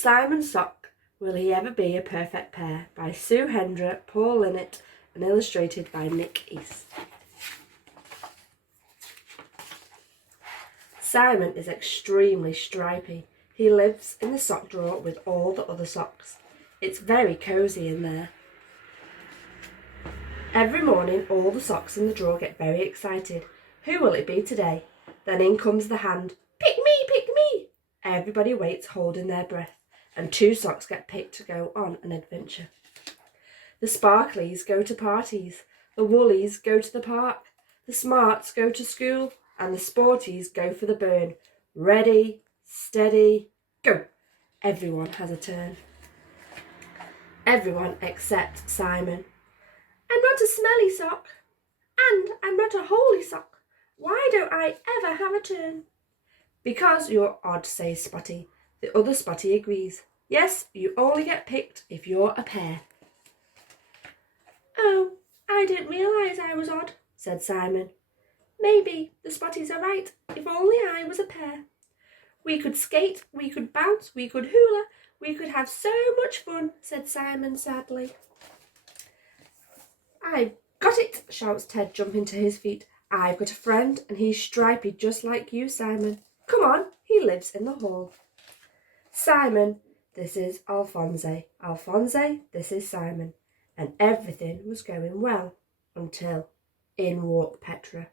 Simon's Sock, Will He Ever Be a Perfect Pair? By Sue Hendra, Paul Linnet, and illustrated by Nick East. Simon is extremely stripy. He lives in the sock drawer with all the other socks. It's very cosy in there. Every morning all the socks in the drawer get very excited. Who will it be today? Then in comes the hand. Pick me, pick me! Everybody waits holding their breath, and 2 socks get picked to go on an adventure. The sparklies go to parties, the woolies go to the park, the smarts go to school, and the sporties go for the burn. Ready, steady, go! Everyone has a turn. Everyone except Simon. I'm not a smelly sock, and I'm not a holy sock. Why don't I ever have a turn? Because you're odd, says Spotty. The other Spotty agrees. Yes, you only get picked if you're a pair. Oh, I didn't realise I was odd, said Simon. Maybe the Spotties are right. If only I was a pair. We could skate, we could bounce, we could hula, we could have so much fun, said Simon sadly. I've got it, shouts Ted, jumping to his feet. I've got a friend, and he's stripy just like you, Simon. Come on, he lives in the hall. Simon, this is Alphonse. Alphonse, this is Simon. And everything was going well until in walked Petra.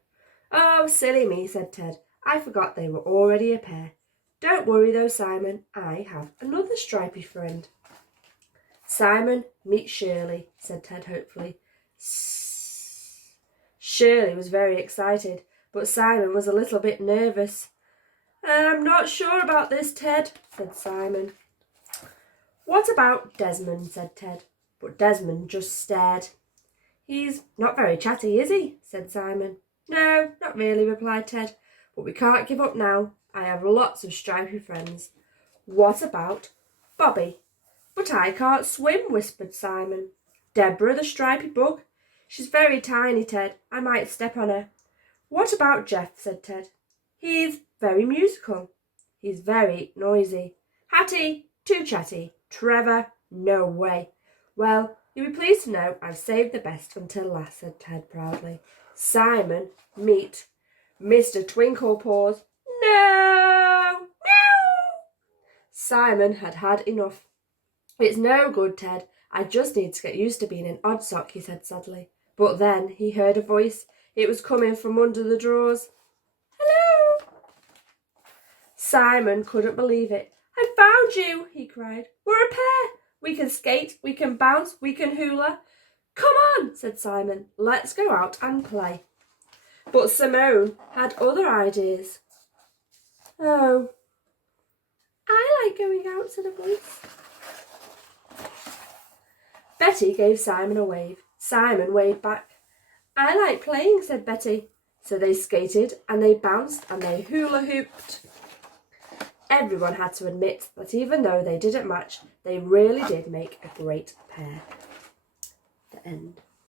Oh, silly me, said Ted. I forgot they were already a pair. Don't worry though, Simon. I have another stripy friend. Simon, meet Shirley, said Ted hopefully. Shirley was very excited, but Simon was a little bit nervous. I'm not sure about this, Ted, said Simon. What about Desmond, said Ted, but Desmond just stared. He's not very chatty, is he? Said Simon. No, not really, replied Ted, but we can't give up now. I have lots of stripy friends. What about Bobby? But I can't swim, whispered Simon. Deborah the stripy bug? She's very tiny, Ted. I might step on her. What about Jeff, said Ted. He's very musical. He's very noisy. Hattie, too chatty. Trevor, no way. Well, you'll be pleased to know I've saved the best until last, said Ted proudly. Simon, meet Mr. Twinklepaws. No! No! Simon had had enough. It's no good, Ted. I just need to get used to being an odd sock, he said sadly. But then he heard a voice. It was coming from under the drawers. Hello! Simon couldn't believe it. I found you, he cried. We're a pair. We can skate, we can bounce, we can hula. Come on, said Simon. Let's go out and play. But Simone had other ideas. Oh, I like going out, said a voice. Betty gave Simon a wave. Simon waved back. I like playing, said Betty. So they skated and they bounced and they hula hooped. Everyone had to admit that even though they didn't match, they really did make a great pair. The end.